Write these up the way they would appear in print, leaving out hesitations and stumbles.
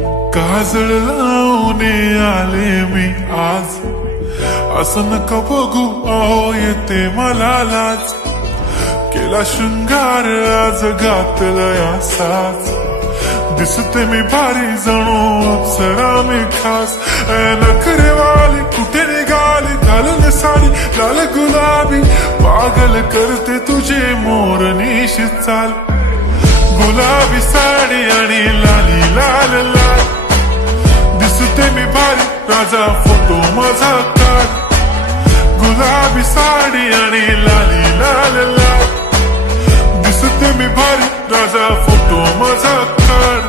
काजळ लावून आले मी आज, असं नका बघू अहो येते मला लाज. केला शृंगार आज घातलाय असाच, दिसते मी भारी जणू अप्सरा मी खास. नखरेवाली कुठे निघाली घालून साडी लाल गुलाबी, पागल करते तुझे मोरनीशी चाल. गुलाबी साडी आणि लाली लाल लाल, दिसते मी भारी राजा फोटो माझा काढ. गुलाबी साडी आणि लाली लाल लाल, दिसते मी भारी राजा फोटो माझा काढ.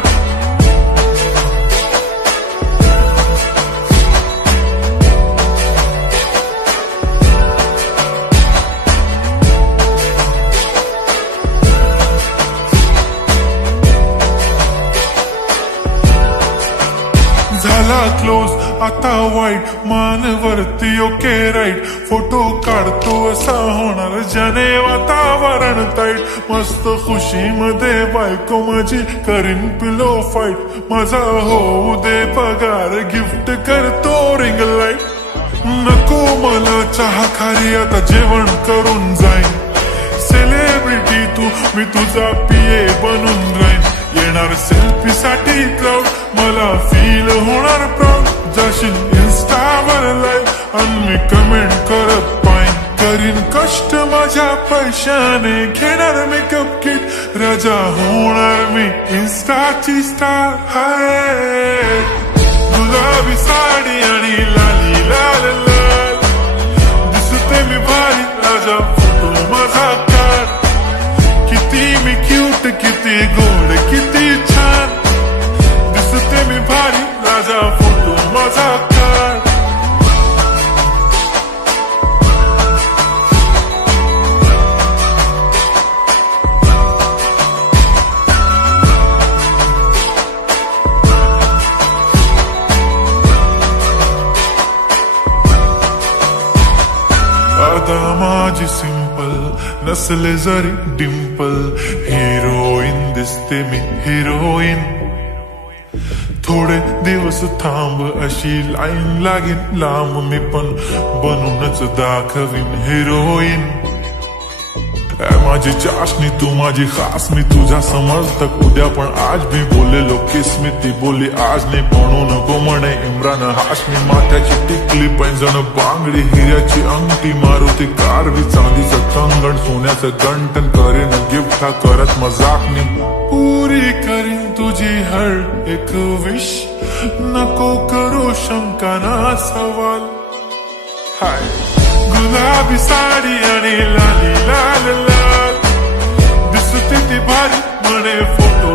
झाला क्लोज आता वाईट, मान वरती ओके राईट. फोटो काढतो असा होणार ज्याने वातावरण ताईट. मस्त खुशी मध्ये बायको माझी करीन पिलो फाईट. माझा होऊ दे पगार गिफ्ट करतो रिंग लाईट. नको मला चहा खारी आता जेवण करून जाईन. सेलिब्रिटी तू मी तुझा पिये बनून राहीन. येणार सेल्फी साठी क्राऊड मला फील होणार प्राऊड. जाशील इन्स्टावर लाईव्ह आणि मी कमेंट करत पाईन. करीन कष्ट माझ्या पैशाने घेणार मेकअप किट. राजा होणार मी इन्स्टाची स्टार. हाय गुलाबी साडी आणि लाली लाल लाल, दिसते मी भारी राजा फोटो माझा काढ. किती मी क्यूट किती गोड किती छान, दिसते मी भारी राजा फोटो माझा काढ. आता माझी सिंपल नसले जरी डिंपल, हिरोईन दिसते मी हिरोईन. थोडे दिवस थांब अशी लाईन लागेल लांब, मी पण बनूनच दाखवीन हिरोईन. माझी चाशनी तू माझी खास, मी तुझा समर्थक उद्या पण आज भी बोलेलो किस मी. ती बोली आज नाही म्हणू नको म्हणे इम्रान हाशमी. माथ्याची टिकली पैंजण बांगडी हिऱ्याची अंगठी, मारुती कारवी चांदीचं कंगण सोन्याचं गंटन. करेन गिफ्ट हा करत मजाकनी. पुरी करीन तुझी हर एक विश, नको करू शंका ना सवाल. हाय गुलाबी साडी आणि लाली लाल लाल, दिसते ती भारी म्हणे फोटो